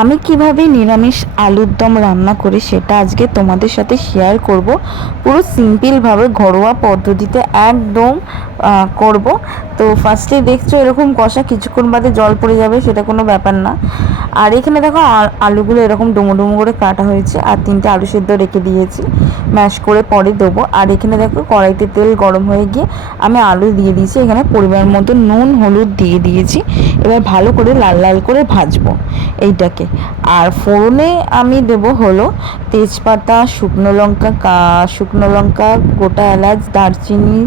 আমি কীভাবে নিরামিষ আলুর দম রান্না করি সেটা আজকে তোমাদের সাথে শেয়ার করব। পুরো সিম্পলভাবে ঘরোয়া পদ্ধতিতে একদম করব। তো ফার্স্টে দেখছ এরকম কষা কিছুক্ষণ বাদে জল পড়ে যাবে, সেটা কোনো ব্যাপার না। আর এখানে দেখো আলুগুলো এরকম ডুমো ডুমো করে কাটা হয়েছে আর তিনটে আলু সেদ্ধ রেখে দিয়েছি। ম্যাশ করে পরে দেবো। আর এখানে দেখো কড়াইতে তেল গরম হয়ে গিয়ে আমি আলু দিয়ে দিয়েছি। এখানে পরিমাণ মতো নুন, হলুদ দিয়ে দিয়েছি। এবার ভালো করে লাল লাল করে ভাজবো। এইটাকে। আর ফোড়নে আমি দেব হলো তেজপাতা, শুকনো লঙ্কা শুকনো লঙ্কা, গোটা এলাচ, দারচিনি,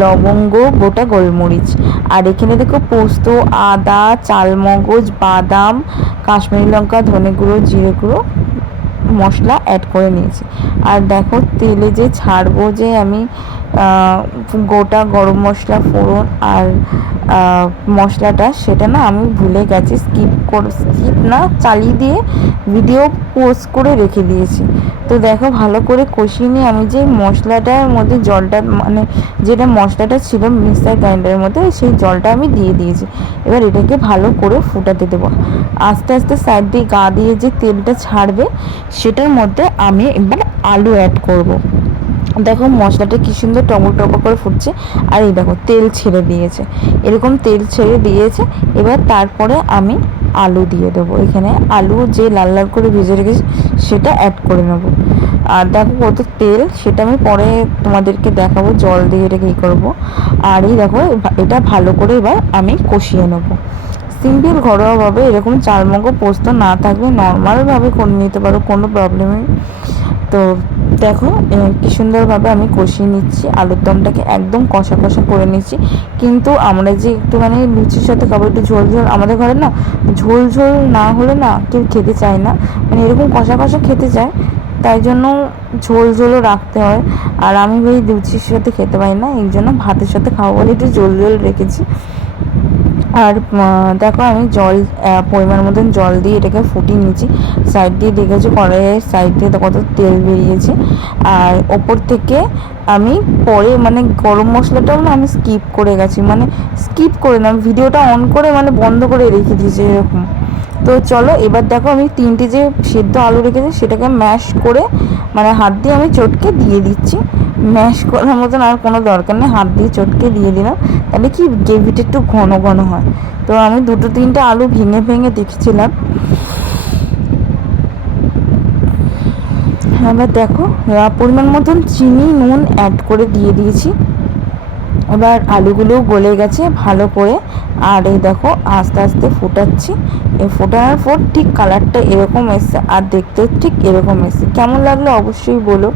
লবঙ্গ, গোটা গোলমরিচ। আর এখানে দেখো পোস্ত, আদা, চালমগজ, বাদাম, কাশ্মীরি লঙ্কা, ধনে গুঁড়ো, জিরে গুঁড়ো মশলা অ্যাড করে নিয়েছি। আর দেখো তেলে যে ছাড়বো যে আমি গোটা গরম মশলা ফোড়ন আর মশলাটা সেটা না আমি ভুলে গেছি স্কিপ করে স্কিপ না, চালিয়ে দিয়ে ভিডিও পোস্ট করে রেখে দিয়েছি। তো দেখো ভালো করে কষিয়ে নিয়ে আমি যে মশলাটার মধ্যে জলটা মানে যেটা মশলাটা ছিল মিক্সার গ্রাইন্ডারের মধ্যে, সেই জলটা আমি দিয়ে দিয়েছি। এবার এটাকে ভালো করে ফুটাতে দেবো। আস্তে আস্তে সাইড দিয়ে গা দিয়ে যে তেলটা ছাড়বে, সেটার মধ্যে আমি এবার আলু অ্যাড করব। দেখো মশলাটা কি সুন্দর টমক টমক করে ফুটছে। আর এই দেখো তেল ছেড়ে দিয়েছে। এরকম তেল ছেড়ে দিয়েছে। এবার তারপরে আমি আলু দিয়ে দেবো। এখানে আলু যে লাল লাল করে ভেজে রেখেছি, সেটা অ্যাড করে নেব। আর দেখো কত তেল, সেটা আমি পরে তোমাদেরকে দেখাবো, জল দিয়ে এটাকে ই করব। আর এই দেখো, এটা ভালো করে এবার আমি কষিয়ে নেব। সিম্পল ঘরোয়াভাবে এরকম চালমগো পোস্ত না থাকলে নর্মালভাবে করে নিতে পারো, কোনো প্রবলেমই তো দেখো কি সুন্দরভাবে আমি কষিয়ে নিচ্ছি। আলুর দমটাকে একদম কষা কষা করে নিচ্ছি। কিন্তু আমরা যে একটুখানি লুচির সাথে খাব, একটু ঝোল ঝোল, আমাদের ঘরে না ঝোল ঝোল না হলে না কেউ খেতে চায় না। মানে এরকম কষা কষা খেতে চায়, তাই জন্য ঝোল ঝোলও রাখতে হয়। আর আমি ওই লুচির সাথে খেতে পারি না, এই জন্য ভাতের সাথে খাব বলে একটু ঝোল ঝোল রেখেছি। আর দেখো আমি জল পরিমাণ মতন জল দিয়ে এটাকে ফুটিয়ে নিয়েছি। সাইড দিয়ে দেখেছি কড়াইয়ের সাইড দিয়ে কত তেল বেরিয়েছে। আর ওপর থেকে আমি পরে মানে গরম মশলাটাও না আমি স্কিপ করে গেছি। মানে স্কিপ করে না ভিডিওটা অন করে মানে বন্ধ করে রেখে দিয়েছি এরকম। তো চলো, এবার দেখো আমি তিনটে যে সেদ্ধ আলু রেখেছি, সেটাকে ম্যাশ করে মানে হাত দিয়ে আমি চটকে দিয়ে দিচ্ছি। ম্যাশ করার মতন আর কোনো দরকার নেই, হাত দিয়ে চটকে দিয়ে দিলাম। তাহলে কি গ্রেভিটা একটু ঘন ঘন হয়। তো আমি দুটো তিনটে আলু ভেঙে ভেঙে দেখছিলাম। এবার দেখো পরিমাণ মতন চিনি, নুন অ্যাড করে দিয়ে দিয়েছি। এবার আলুগুলোও গলে গেছে ভালো করে। আর এই দেখো, আস্তে আস্তে ফোটাচ্ছি। ফোটানোর পর ঠিক কালারটা এরকম এসছে, আর দেখতে ঠিক এরকম এসছে। কেমন লাগল অবশ্যই বলো।